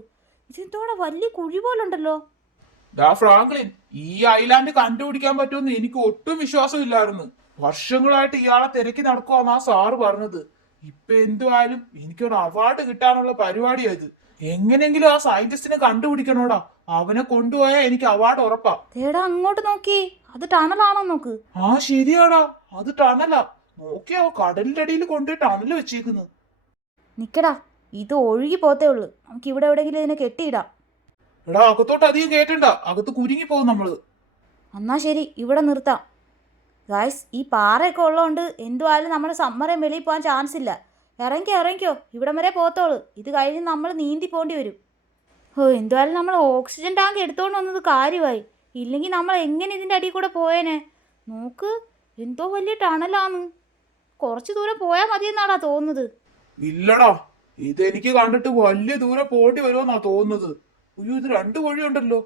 ഇതെന്തോടെ വലിയ കുഴി പോലുണ്ടല്ലോ. ഫ്രാങ്ക്ലിൻ, ഈ ഐലാൻഡ് കണ്ടുപിടിക്കാൻ പറ്റുമെന്ന് എനിക്ക് ഒട്ടും വിശ്വാസമില്ലായിരുന്നു. വർഷങ്ങളായിട്ട് ഇയാളെ തിരക്കി നടക്കുവാന്നാ സാറ് പറഞ്ഞത്. ഇപ്പൊ എന്തുവായാലും എനിക്കൊരു അവാർഡ് കിട്ടാനുള്ള പരിപാടിയായത്. എങ്ങനെയെങ്കിലും ആ സയന്റിസ്റ്റിനെ കണ്ടുപിടിക്കണോടാ. അവനെ കൊണ്ടുപോയാൽ എനിക്ക് അവാർഡ് ഉറപ്പാ. തേടാ അങ്ങോട്ട് നോക്കി, അത് ടണലാണോ നോക്ക്. ആ ശരിയാടാ, അത് ടണലാ. നോക്കിയോ, കടലിന്റെ അടിയിൽ കൊണ്ടുപോയി ടണല് വെച്ചേക്കുന്നു. നിക്കടാ, ഇത് ഒഴുകി പോത്തേ ഉള്ളു. നമുക്ക് ഇവിടെ എവിടെയെങ്കിലും ഇതിനെ കെട്ടിയിടാം. എടാ അകത്തോട്ട് അധികം കേട്ടണ്ട, അകത്ത് കുരുങ്ങി പോകും നമ്മള്. എന്നാ ശരി, ഇവിടെ നിർത്താം. ഗായ്സ്, ഈ പാറയൊക്കെ ഉള്ളതുകൊണ്ട് എന്തുവായാലും നമ്മുടെ സമ്മറേം വെളിയിൽ പോകാൻ ചാൻസ് ഇല്ല. ഇറങ്ങിക്കോ, ഇവിടം വരെ പോത്തോളൂ. ഇത് കഴിഞ്ഞ് നമ്മൾ നീന്തി പോകേണ്ടി വരും. എന്തുവായാലും നമ്മൾ ഓക്സിജൻ ടാങ്ക് എടുത്തോണ്ട് വന്നത് കാര്യമായി. ഇല്ലെങ്കിൽ നമ്മൾ എങ്ങനെ ഇതിൻ്റെ അടിയിൽ കൂടെ പോയേനെ? നോക്ക്, എന്തോ വലിയ ടണലാന്ന്. കുറച്ച് ദൂരം പോയാൽ മതിയെന്നാടാ തോന്നുന്നത്. ഇല്ലടാ, ഇതെനിക്ക് കണ്ടിട്ട് വലിയ ദൂരം പോണ്ടി വരുമെന്നാ തോന്നുന്നത്. അയ്യോ, ഇത് 2 വഴിയുണ്ടല്ലോ.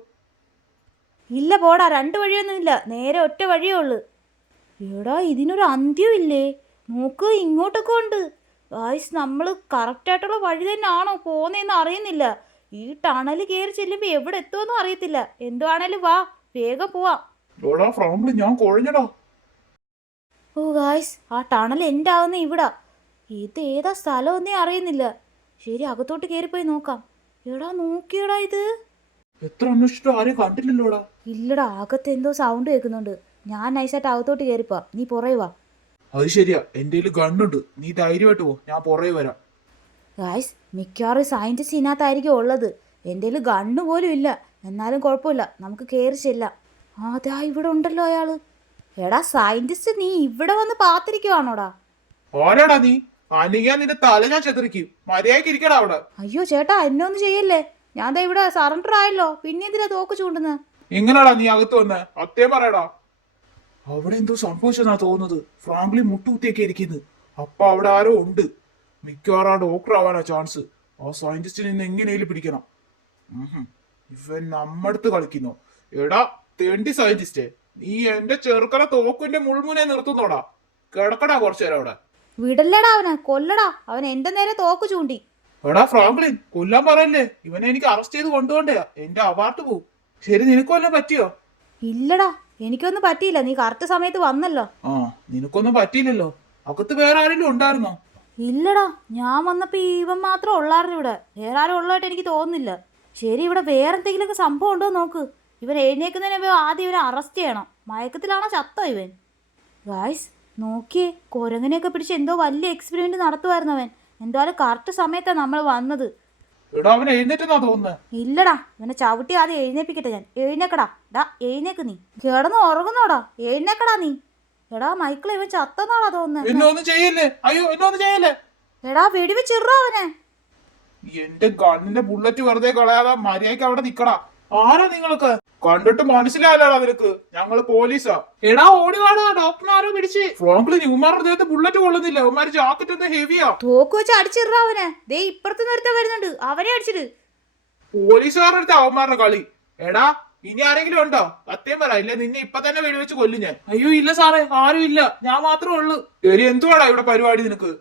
ഇല്ല പോടാ, 2 വഴിയൊന്നുമില്ല, നേരെ ഒറ്റ വഴിയേ ഉള്ളു. എടാ ഇതിനൊരു അന്ത്യം ഇല്ലേ? നോക്ക്, ഇങ്ങോട്ടൊക്കെ ഉണ്ട്. ഗായ്സ്, നമ്മൾ കറക്റ്റായിട്ടുള്ള വഴി തന്നെയാണോ പോകുന്നതെന്ന് അറിയുന്നില്ല. ഈ ടണൽ കയറി ചെല്ലുമ്പോൾ എവിടെ എത്തുമെന്നും അറിയത്തില്ല. എന്തുവാണേലും വാ, വേഗം പോവാം. എടാ ഫ്രാങ്ക്ലിൻ, ഞാൻ കുഴഞ്ഞടാ. ഓ ഗായ്സ്, ആ ടണൽ എൻ്റെ ആവുന്ന ഇവിടാ. ഇത് ഏതാ സ്ഥലമൊന്നേ അറിയുന്നില്ല. ശരി, അകത്തോട്ട് കയറിപ്പോയി നോക്കാം. എടാ നോക്കിയടാ ഇത്. എത്ര അന്വേഷിച്ചിട്ടും ആരെയും കണ്ടില്ലല്ലോടാ. ഇല്ലടാ, അകത്ത് എന്തോ സൗണ്ട് കേൾക്കുന്നുണ്ട്. ഞാൻ നൈസായിട്ട് അകത്തോട്ട് കയറിപ്പോ, നീ പുറകെ വാ. അത് ശരിയാ, എന്റെ കയ്യിൽ ഗണ്ണുണ്ട്. നീ ധൈര്യമായിട്ട് പോ, ഞാൻ പുറകെ വരാം. ഗായ്സ്, മിക്കവാറും സയൻറ്റിസ്റ്റ് ഇതിനകത്തായിരിക്കും ഉള്ളത്. എൻ്റെ കയ്യിൽ ഗണ്ണ് പോലും ഇല്ല. എന്നാലും കുഴപ്പമില്ല, നമുക്ക് കയറി ചെല്ലാം. അതാ ഇവിടെ ഉണ്ടല്ലോ അയാള്. എടാ സയൻറ്റിസ്റ്റ്, നീ ഇവിടെ വന്ന് പാത്തിരിക്കുവാണോടാ? ഓരാടാ നീ? അനിയാ നിന്റെ തല ഞാൻ ചെതറിക്കും. മര്യാദക്ക് ഇരിക്കടാ അവിടെ. അയ്യോ ചേട്ടാ, എന്നെ ഒന്നും ചെയ്യല്ലേ. ഞാൻ ദാ ഇവിടെ സറണ്ടർ ആയല്ലോ, പിന്നെ എന്തിനാ തോക്ക് ചൂണ്ടുന്നത്? എങ്ങനെയാടാ നീ അകത്ത് വന്ന്? അത്യം പറയടാ. അവിടെ എന്തോ സംഭവിച്ചെന്നാ തോന്നുന്നത്. ഫ്രാങ്ക്ലിൻ മുട്ടുകുത്തിയൊക്കെ ഇരിക്കുന്നത്. അപ്പൊ അവിടെ ആരോ ഉണ്ട്. മിക്കവാറും ആ ഡോക്ടർ ആവാനാ ചാൻസ്. ആ സയന്റിസ്റ്റിനെ ഇന്ന് എങ്ങനെയും പിടിക്കണം. ഇവൻ നമ്മടുത്ത് കളിക്കുന്നു. എടാ തെണ്ടി സയന്റിസ്റ്റേ, നീ എന്റെ ചെറുക്കനെ തോക്കിന്റെ മുൾമുനെ നിർത്തുന്നോടാ. കിടക്കടാ കുറച്ചു നേരം അവിടെ. വിടല്ലടാ അവനെ, കൊല്ലടാ. അവൻ എന്റെ നേരെ തോക്ക് ചൂണ്ടി. എടാ ഫ്രാങ്ക്ലിൻ, കൊല്ലാൻ പറയല്ലേ. ഇവനെ എനിക്ക് അറസ്റ്റ് ചെയ്ത് കൊണ്ടുപോണ്ടേ. എന്റെ അവാർഡ് പോവും. ശരി, നിനക്ക് വല്ലതും പറ്റിയോ? ഇല്ലടാ, എനിക്കൊന്നും പറ്റിയില്ല. നീ കറക്റ്റ് സമയത്ത് വന്നല്ലോ. ആ, നിനക്കൊന്നും പറ്റിയില്ലല്ലോ. അകത്ത് വേറെ ആരെങ്കിലും ഉണ്ടായിരുന്നോ? ഇല്ലടാ, ഞാൻ വന്നപ്പോ ഇവൻ മാത്രം ഉള്ളായിരുന്നു ഇവിടെ. വേറെ ആരും ഉള്ളതായിട്ട് എനിക്ക് തോന്നുന്നില്ല. ശരി, ഇവിടെ വേറെ എന്തെങ്കിലുമൊക്കെ സംഭവം ഉണ്ടോ നോക്ക്. ഇവൻ എഴുന്നേക്കുന്നതിന് മുമ്പ് ആദ്യം ഇവനെ അറസ്റ്റ് ചെയ്യണം. മയക്കത്തിലാണോ ചത്തോ ഇവൻ? ഗായ്സ് നോക്കിയേ, കുരങ്ങനെയൊക്കെ പിടിച്ച് എന്തോ വലിയ എക്സ്പെരിമെന്റ് നടത്തുമായിരുന്നു അവൻ. എന്തായാലും കറക്റ്റ് സമയത്താണ് നമ്മൾ വന്നത്. എടാ അവൻ എഴുന്നേറ്റെന്നാ തോന്നുന്നേ. ഇല്ലടാ, ഇവനെ ചവിട്ടി ആദ്യം എഴുന്നേപ്പിക്കട്ടെ ഞാൻ. എഴുന്നേക്കടാ. ഡാ എഴുന്നേക്ക് നീ. കിടന്ന് ഉറങ്ങുന്നോടാ, എഴുന്നേക്കടാ നീ. എടാ മൈക്കിൾ, ഇവൻ ചത്തന്നാടാ തോന്നുന്നത്. എന്നെ ഒന്നും ചെയ്യല്ലേ. അയ്യോ, എന്നെ ഒന്നും ചെയ്യല്ലേ. എടാ വെടിവെച്ചിറ അവനെ. എന്റെ ഗണ്ണിന്റെ ബുള്ളറ്റ് വെറുതെ കളയാതെ മര്യാദക്ക് അവിടെ നിക്കടാ. ആരാ നിങ്ങളൊക്കെ? കണ്ടിട്ട് മനസ്സിലായല്ലോടാ നിനക്ക്. ഞങ്ങള് പോലീസാ. എടാ ഓടിവാടാ, ഡോക്ടർ ആരോ പിടിച്ച്. ഫ്രാങ്ക്ലിൻ, ഇവന്മാരുടെ ദേഹത്ത് ബുള്ളറ്റ് കൊള്ളുന്നില്ല. ഇവന്മാര് ജാക്കറ്റ് എന്താ ഹെവിയാ. തോക്ക് വെച്ച് അടിച്ചിറ അവനെ. ദേ ഇപ്പുറത്ത് നിർത്താൻ വരുന്നുണ്ട്, അവനെ അടിച്ചിട്ട്. പോലീസുകാരുടെ അടുത്ത് അവന്മാരുടെ കളി. എടാ ഇനി ആരെങ്കിലും ഉണ്ടോ? സത്യം പറ, ഇല്ല നിന്നെ ഇപ്പൊ തന്നെ വെടിവെച്ച് കൊല്ലും ഞാൻ. അയ്യോ ഇല്ല സാറേ, ആരും ഇല്ല, ഞാൻ മാത്രമേ ഉള്ളൂ. ശരി, എന്തുവാടാ ഇവിടെ പരിപാടി നിനക്ക്?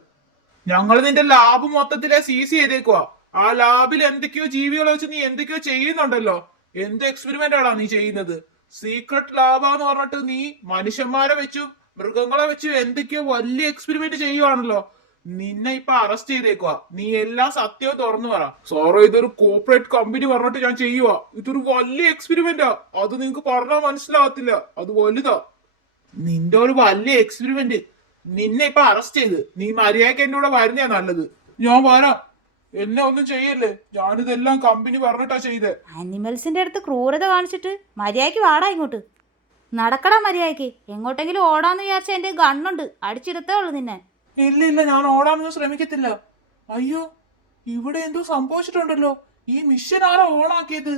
ഞങ്ങള് നിന്റെ ലാബ് മൊത്തത്തിലെ സീസ് ചെയ്തേക്കുവാ. ആ ലാബിൽ എന്തൊക്കെയോ ജീവികളെ വെച്ച് നീ എന്തൊക്കെയോ ചെയ്യുന്നുണ്ടല്ലോ. എന്ത് എക്സ്പെരിമെന്റ് ആടാ നീ ചെയ്യുന്നത്? സീക്രട്ട് ലാബാന്ന് പറഞ്ഞിട്ട് നീ മനുഷ്യന്മാരെ വെച്ചും മൃഗങ്ങളെ വെച്ചും എന്തൊക്കെയോ വലിയ എക്സ്പെരിമെന്റ് ചെയ്യുവാണല്ലോ. നിന്നെ ഇപ്പൊ അറസ്റ്റ് ചെയ്തേക്കുവാ. നീ എല്ലാം സത്യവും തുറന്നു പറ. സോറോ, ഇതൊരു കോർപ്പറേറ്റ് കമ്പനി പറഞ്ഞിട്ട് ഞാൻ ചെയ്യുവാ. ഇതൊരു വലിയ എക്സ്പെരിമെന്റാ. അത് നിങ്ങക്ക് പറഞ്ഞാൽ മനസ്സിലാകത്തില്ല. അത് വലുതാ. നിന്റെ ഒരു വലിയ എക്സ്പെരിമെന്റ്. നിന്നെ ഇപ്പൊ അറസ്റ്റ് ചെയ്ത് നീ മര്യാദക്ക് എന്റെ കൂടെ വരുന്നേ നല്ലത്. ഞാൻ വരാം. എന്നെ ഒന്നും ചെയ്യല്ലേ. ഞാനിതെല്ലാം കമ്പനി പറഞ്ഞിട്ടാ ചെയ്തേ. ആനിമൽസിന്റെ അടുത്ത് ക്രൂരത കാണിച്ചിട്ട് മര്യാദയ്ക്ക് വാടാ ഇങ്ങോട്ട്. നടക്കടാ മര്യാദയ്ക്ക്. എങ്ങോട്ടെങ്കിലും ഓടാന്ന് വിചാരിച്ച എന്റെ ഗണ്ണുണ്ട്, അടിച്ചിടത്തേ ഉള്ളു നിന്നെ. ഇല്ല ഇല്ല, ഞാൻ ഓടാനൊന്നും ശ്രമിക്കത്തില്ല. അയ്യോ, ഇവിടെ എന്തോ സംഭവിച്ചിട്ടുണ്ടല്ലോ. ഈ മിഷൻ ആരാ ഓണാക്കിയത്?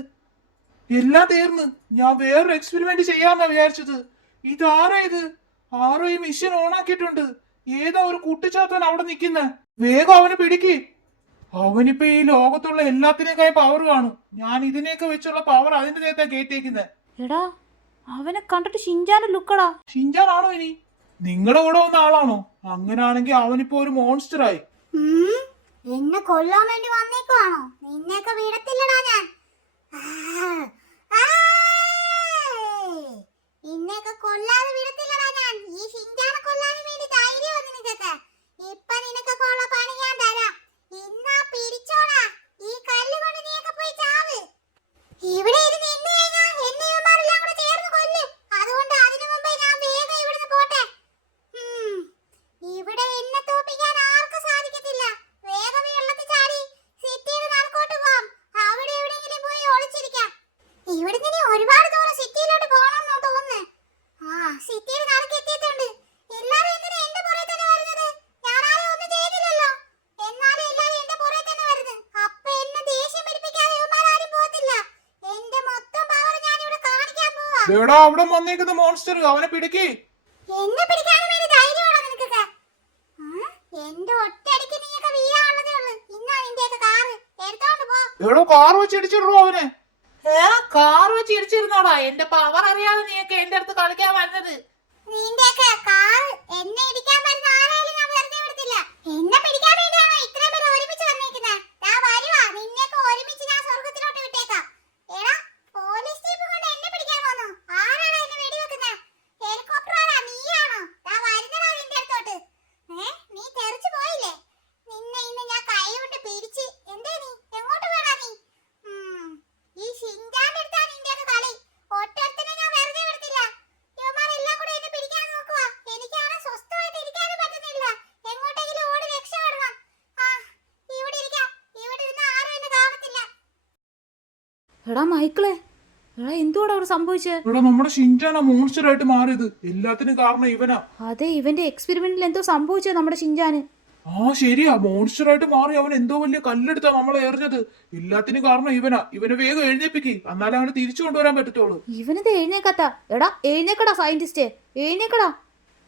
എല്ലാം തീർന്ന്. ഞാൻ വേറൊരു എക്സ്പെരിമെന്റ് ചെയ്യാന്നാ വിചാരിച്ചത്. ഇതാരാ ഇത്? ആരോ ഈ മിഷൻ ഓണാക്കിയിട്ടുണ്ട്. ഏതാ ഒരു കുട്ടിച്ചാത്തൻ അവിടെ നിൽക്കുന്നെ. വേഗം അവനെ പിടിക്ക്. അവനിപ്പോ ഈ ലോകത്തുള്ള എല്ലാത്തിനേക്കായി പവർ കാണും. ഞാൻ ഇതിനെയൊക്കെ വെച്ചുള്ള പവർ അതിന്റെ നേരത്തെ കേട്ടേക്കുന്നെ. എടാ അവനെ കണ്ടിട്ട് ഷിൻജാന്റെ ലുക്കടാ. ഷിൻജാനാണോ ഇനി? നിങ്ങളുടെ കൂടെ വന്ന ആളാണോ? അങ്ങനാണെങ്കിൽ അവനിപ്പോ ഒരു മോൺസ്റ്റർ ആയി. എന്നെ കൊല്ലാൻ വേണ്ടി വന്നേക്കുവാണോ? നിന്നെയൊക്കെ വിടത്തില്ലടാ ഞാൻ. നിന്നെയൊക്കെ കൊല്ലാതെ വിടത്തില്ലടാ ഞാൻ. ഈ ഷിൻജാനെ കൊല്ലാനും വേണ്ടി ധൈര്യം വന്നു നിനക്കൊക്കെ. ഇപ്പൊ നിനക്കൊക്കെ ഉള്ള പണി ഞാൻ തരാം. ഇന്നാ പിടിച്ചോടാ. ഈ കല്ല് കൊണ്ട് നീയൊക്കെ പോയി ചാവ്. ഇവിടെ ഇരുന്ന് നിന്ന് കഴിഞ്ഞാൽ എന്നെ ഇവന്മാരെല്ലാം കൂടെ ചേർന്ന് കൊല്ലും. അതുകൊണ്ട് അതിനു മുമ്പേ ഞാൻ വേഗം ഇവിടുന്ന് പോട്ടെ. ഇവിടെ എന്നെ തോപ്പിക്കാൻ ആർക്കും സാധിക്കത്തില്ല. വേഗം വെള്ളത്തിൽ ചാടി സിറ്റിയുടെ നടക്കോട്ട് പോവാം. അവിടെ എവിടെയെങ്കിലും പോയി ഒളിച്ചിരിക്കാം. ഇവിടുന്ന് ഇനി ഒരുപാട് ദൂരം സിറ്റിയിലോട്ട് പോകണമെന്നോ തോന്നുന്നു. സിറ്റിയുടെ നടക്ക് എത്തിയിട്ടുണ്ട്. എല്ലാരും എന്തിനാ എന്റെ പുറകെ തന്നെ വരുന്നത്? ഞാനാരും ഒന്നും ചെയ്തില്ലല്ലോ. എന്നാലും എല്ലാരും എന്റെ പുറകെ തന്നെ വരുന്നത്. അപ്പൊ എന്നെ ദേഷ്യം പിടിപ്പിക്കാതെ ഇവന്മാരും പോകത്തില്ല. എന്റെ മൊത്തം പവർ ഞാൻ ഇവിടെ കാണിക്കാൻ പോവാ. എടാ അവിടെ വന്നേക്കുന്ന മോൺസ്റ്റർ, അവനെ പിടിക്ക്. എന്നെ പിടിക്കാനും വേണ്ടി ധൈര്യമാണോ നിനക്കൊക്കെ? എന്റെ ഒറ്റയടിക്ക് നീയൊക്കെ വീഴാനുള്ളതേ ഉള്ളൂ. ഇന്നാ നിന്റെയൊക്കെ കാറ് എടുത്തോണ്ട് പോ. എടോ കാർ വെച്ച് ഇടിച്ചിടോ അവനെ. കാർ വെച്ച് ഇടിച്ചിരുന്നോടാ? എന്റെ പവർ അറിയാതെ നീയൊക്കെ എന്റെ അടുത്ത് കളിക്കാൻ വരുന്നത്. നിന്റെയൊക്കെ കാറ് എന്നെ ഇടിക്കാൻ വരുന്ന ആരായാലും ഞാൻ വെറുതെ വിടത്തില്ല. എന്നെ പിടിക്കാൻ വേണ്ടിയാണോ ഇത്രയും പേര് ഒരുമിച്ച് വന്നേക്കുന്നത്? ദാ വരുവാ, നിന്നെയൊക്കെ ഒരുമിച്ച് ഞാൻ സ്വർഗ്ഗത്തിലോട്ട് വിട്ടേക്കാം. എടാ, പോലീസ് ജീപ്പ് കൊണ്ട് എന്നെ പിടിക്കാൻ വന്നോ? ആരാണ് എന്നെ വെടിവെക്കുന്നത്? ഹെലികോപ്റ്ററാണോ? നീയാണോ? ദാ വരുന്നടാ നിന്റെ അടുത്തോട്ട്. നീ തെറിച്ചു പോയില്ലേ? നിന്നെ ഇന്ന് ഞാൻ കൈ കൊണ്ട് പിടിച്ച്. എന്തേ നീ? എങ്ങോട്ട് വേണ നീ? ഈ ഷിൻജാന്റെ അടുത്താ നിന്റെയൊക്കെ കളി. ഒറ്റൊരുത്തനെ ഞാൻ വെറുതെ വിടത്തില്ല. ഇവന്മാരെല്ലാം കൂടെ എന്നെ പിടിക്കാൻ നോക്കുവാ. എനിക്കാണ് സ്വസ്ഥമായിട്ട് ഇരിക്കാനും പറ്റുന്നില്ല. എങ്ങോട്ടെങ്കിലും ഓടി രക്ഷപ്പെടണം. ഇവിടെ ഇരിക്കാം. ഇവിടെ ഇരുന്ന് ആരും എന്നെ കാണത്തില്ല. എടാ മൈക്കിളെ, എടാ എന്തുവാടാ അവിടെ സംഭവിച്ചേ? എടാ നമ്മുടെ ഷിൻജാനാ മോൺസ്റ്റർ ആയിട്ട് മാറിയത്. എല്ലാത്തിനും കാരണം ഇവനാ. അതെ, ഇവന്റെ എക്സ്പെരിമെന്റിൽ എന്തോ സംഭവിച്ചോ നമ്മുടെ ഷിൻജാന്. ശരിയാ, മോൺസ്റ്റർ ആയിട്ട് മാറി അവൻ എന്തോ വലിയ കല്ലെടുത്താ നമ്മളെ എറിഞ്ഞത്. എല്ലാത്തിനും കാരണം ഇവനാ. ഇവനെ വേഗം എഴുന്നേപ്പിക്ക്, എന്നാലേ അവനെ തിരിച്ചു കൊണ്ടുവരാൻ പറ്റത്തുള്ളൂ. ഇവനിത് എഴുന്നേക്കാത്ത. എടാ എഴുന്നേക്കടാ സയന്റിസ്റ്റേ, എഴുന്നേക്കടാ.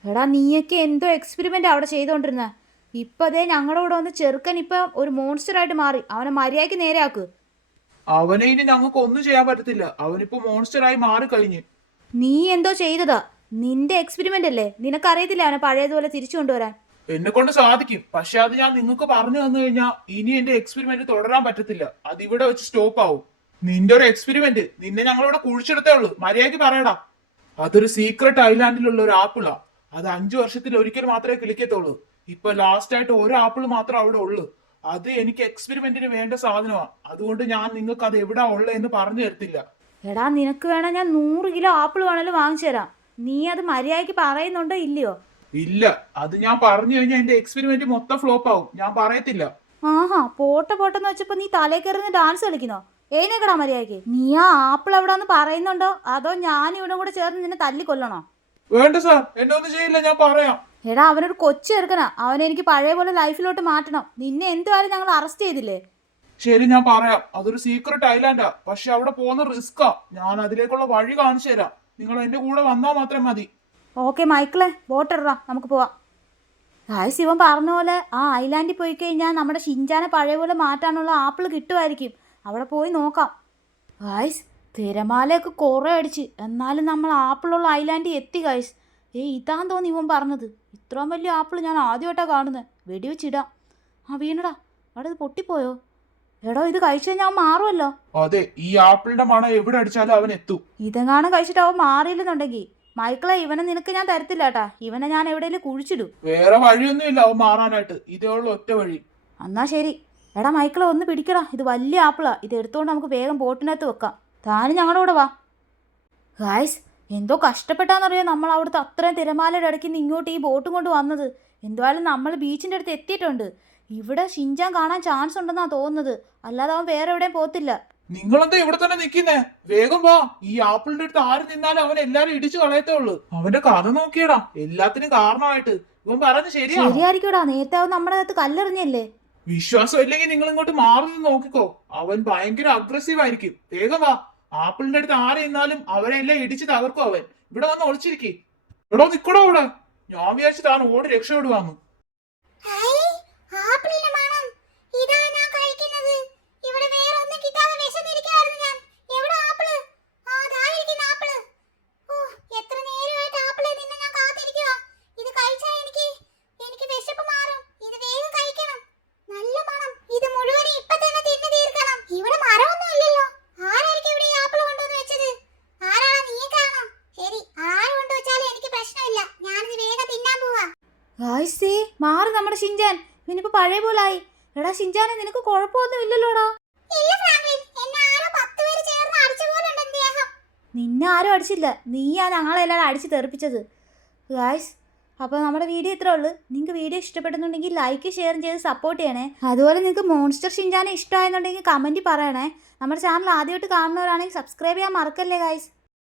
എടാ നീയൊക്കെ എന്തോ എക്സ്പെരിമെന്റ് അവിടെ ചെയ്തോണ്ടിരുന്ന. ഇപ്പൊ അതേ ഞങ്ങളുടെ കൂടെ വന്ന് ചെറുക്കൻ ഇപ്പൊ ഒരു മോൺസ്റ്റർ ആയിട്ട് മാറി. അവനെ മര്യാദയ്ക്ക് നേരെയാക്ക്. അവനെ ഇനി ഞങ്ങൾക്ക് ഒന്നും ചെയ്യാൻ പറ്റത്തില്ല. അവനിപ്പോ മോൺസ്റ്റർ ആയി മാറി കഴിഞ്ഞ്. നീ എന്തോ ചെയ്തതാ. നിന്റെ എക്സ്പെരിമെന്റ് അല്ലേ, നിനക്കറിയത്തില്ല അവനെ പഴയതുപോലെ തിരിച്ചു കൊണ്ടുവരാൻ. എന്നെ കൊണ്ട് സാധിക്കും, പക്ഷെ അത് ഞാൻ നിങ്ങൾക്ക് പറഞ്ഞു തന്നു കഴിഞ്ഞാൽ ഇനി എന്റെ എക്സ്പെരിമെന്റ് തുടരാൻ പറ്റത്തില്ല. അത് ഇവിടെ വെച്ച് സ്റ്റോപ്പ് ആവും. നിന്റെ ഒരു എക്സ്പെരിമെന്റ് നിന്നെ ഞങ്ങളിവിടെ കുഴിച്ചെടുത്തേ ഉള്ളൂ. മര്യാദയ്ക്ക് പറയടാ. അതൊരു സീക്രട്ട് ഐലാൻഡിലുള്ള ഒരു ആപ്പിളാ. അത് 5 വർഷത്തിൽ ഒരിക്കൽ മാത്രമേ കിളിക്കത്തുള്ളൂ. ഇപ്പൊ ലാസ്റ്റ് ആയിട്ട് ഒരു ആപ്പിൾ മാത്രം അവിടെ ഉള്ളു. അത് എനിക്ക് എക്സ്പെരിമെന്റിന് വേണ്ട സാധനമാ. അതുകൊണ്ട് ഞാൻ നിങ്ങൾക്ക് അത് എവിടാ ഉള്ളതെന്ന് പറഞ്ഞു തരത്തില്ല. എടാ നിനക്ക് വേണേ ഞാൻ 100 കിലോ ആപ്പിൾ വേണേലും വാങ്ങിച്ചു തരാം. നീ അത് മര്യാദയ്ക്ക് പറയുന്നുണ്ടോ ഇല്ലയോ? ഇല്ല, അത് ഞാൻ പറഞ്ഞു കഴിഞ്ഞാൽ എന്റെ എക്സ്പെരിമെന്റ് മൊത്തം ഫ്ലോപ്പ് ആവും. ഞാൻ പറയത്തില്ല. പോട്ടെന്ന് വെച്ചപ്പോ നീ തലേ കയറുന്ന ഡാൻസ് കളിക്കുന്നോ? എഴുന്നേക്കടാ മര്യാദയ്ക്ക്. നീ ആ ആപ്പിൾ എവിടാന്ന് പറയുന്നുണ്ടോ അതോ ഞാൻ ഇവിടെ കൂടെ ചേർന്ന് നിന്നെ തല്ലിക്കൊല്ലണോ? വേണ്ട സാർ, എന്നെ ഒന്നും ചെയ്യില്ല, ഞാൻ പറയാം. എടാ അവനൊരു കൊച്ചു ചെറുക്കനാ. അവനെനിക്ക് പഴയ പോലെ ലൈഫിലോട്ട് മാറ്റണം. നിന്നെ എന്തുവായാലും ഞങ്ങൾ അറസ്റ്റ് ചെയ്തില്ലേ? ശരി, ഞാൻ പറയാം. അതൊരു സീക്രട്ട് ഐലാൻഡാ, പക്ഷെ അവിടെ പോകുന്ന റിസ്കാ. ഞാൻ അതിലേക്കുള്ള വഴി കാണിച്ചു തരാം. നിങ്ങൾ എന്റെ കൂടെ വന്നാൽ മാത്രം മതി. ഓക്കെ മൈക്കിളെ, ബോട്ടിടാ, നമുക്ക് പോവാം. ശിവൻ പറഞ്ഞ പോലെ ആ ഐലാൻഡിൽ പോയി കഴിഞ്ഞാൽ നമ്മുടെ ഷിൻജാനെ പഴയ പോലെ മാറ്റാനുള്ള ആപ്പിൾ കിട്ടുമായിരിക്കും. അവിടെ പോയി നോക്കാം. ഗായ്സ്, തിരമാലയൊക്കെ കുറേ അടിച്ച്, എന്നാലും നമ്മൾ ആപ്പിളുള്ള ഐലാൻഡിൽ എത്തി ഗായ്സ്. ഇതാന്ന് തോന്നി ഇവൻ പറഞ്ഞത്. ഇത്രയും വലിയ ആപ്പിൾ ഞാൻ ആദ്യമായിട്ടാണ് കാണുന്നത്. വെടിവെച്ചിടാം. വീണടാ, അവിടെ ഇത് പൊട്ടിപ്പോയോ? എടോ ഇത് കഴിച്ചു കഴിഞ്ഞാൽ അവൻ മാറുമല്ലോ. അതെ, ഈ ആപ്പിളിന്റെ മണം എവിടെ അടിച്ചാലും അവൻ എത്തും. ഇതെങ്ങാനും കഴിച്ചിട്ട് അവൻ മാറിയില്ലെന്നുണ്ടെങ്കിൽ മൈക്കിളെ ഇവനെ നിനക്ക് ഞാൻ തരത്തില്ല കേട്ടാ. ഇവനെ ഞാൻ എവിടെയെങ്കിലും കുഴിച്ചിടും. വേറെ വഴിയൊന്നുമില്ല അവൻ മാറാനായിട്ട്. ഇതേ ഉള്ള ഒറ്റ വഴി. എന്നാ ശരി. എടാ മൈക്കിളെ ഒന്ന് പിടിക്കടാ. ഇത് വലിയ ആപ്പിളാ. ഇത് എടുത്തുകൊണ്ട് നമുക്ക് വേഗം ബോട്ടിനകത്ത് വെക്കാം. താനും ഞങ്ങളുടെ കൂടെ വാ. ഗായ്സ്, എന്തോ കഷ്ടപ്പെട്ടാന്നറിയാം നമ്മൾ അവിടുത്തെ അത്രയും തിരമാലയുടെ ഇടയ്ക്ക് നിന്ന് ഇങ്ങോട്ട് ഈ ബോട്ടും കൊണ്ട് വന്നത്. എന്തായാലും നമ്മൾ ബീച്ചിൻ്റെ അടുത്ത് എത്തിയിട്ടുണ്ട്. ഇവിടെ ഷിൻജാൻ കാണാൻ ചാൻസ് ഉണ്ടെന്നാ തോന്നുന്നത്. അല്ലാതെ അവൻ വേറെ എവിടെയും പോത്തില്ല. നിങ്ങളെന്താ ഇവിടെ തന്നെ നിക്കുന്നേ? വേഗം വാ. ഈ ആപ്പിളിന്റെ അടുത്ത് ആര് നിന്നാലും അവൻ എല്ലാരും ഇടിച്ചു കളയത്തേ ഉള്ളൂ. അവന്റെ കഥ നോക്കിയടാ, എല്ലാത്തിനും കാരണമായിട്ട്. ഇവൻ പറഞ്ഞ ശരിയായിരിക്കടാ. നേരത്തെ അവൻ നമ്മുടെ അകത്ത് കല്ലെറിഞ്ഞല്ലേ. വിശ്വാസം ഇല്ലെങ്കിൽ നിങ്ങൾ ഇങ്ങോട്ട് മാറി നിന്ന് നോക്കിക്കോ. അവൻ ഭയങ്കര അഗ്രസീവ് ആയിരിക്കും. വേഗം വാ. ആപ്പിളിന്റെ അടുത്ത് ആര് നിന്നാലും അവരെല്ലാം ഇടിച്ച് തകർക്കും അവൻ. ഇവിടെ വന്ന് ഒളിച്ചിരിക്കേ. എടോ നിക്കടോ അവിടെ. ഞാൻ വിചാരിച്ചു താൻ ഓടി രക്ഷപ്പെടുവാന്ന്. മാറി നമ്മുടെ ഷിൻജാൻ. ഇവനിപ്പോ പഴയ പോലായി. എടാ ഷിൻജാനെ, നിനക്ക് കുഴപ്പമൊന്നും ഇല്ലല്ലോടാ? നിന്നെ ആരും അടിച്ചില്ല. നീയാ ഞങ്ങളെല്ലാവരും അടിച്ച് തെറിപ്പിച്ചത്. ഗായ്സ്, അപ്പോൾ നമ്മുടെ വീഡിയോ ഇത്രേ ഉള്ളൂ. നിങ്ങൾക്ക് വീഡിയോ ഇഷ്ടപ്പെടുന്നുണ്ടെങ്കിൽ ലൈക്ക് ഷെയർ ചെയ്ത് സപ്പോർട്ട് ചെയ്യണേ. അതുപോലെ നിങ്ങൾക്ക് മോൺസ്റ്റർ ഷിൻജാനെ ഇഷ്ടമായെന്നുണ്ടെങ്കിൽ കമൻറ്റ് പറയണേ. നമ്മുടെ ചാനൽ ആദ്യമായിട്ട് കാണുന്നവരാണെങ്കിൽ സബ്സ്ക്രൈബ് ചെയ്യാൻ മറക്കല്ലേ ഗായ്സ്.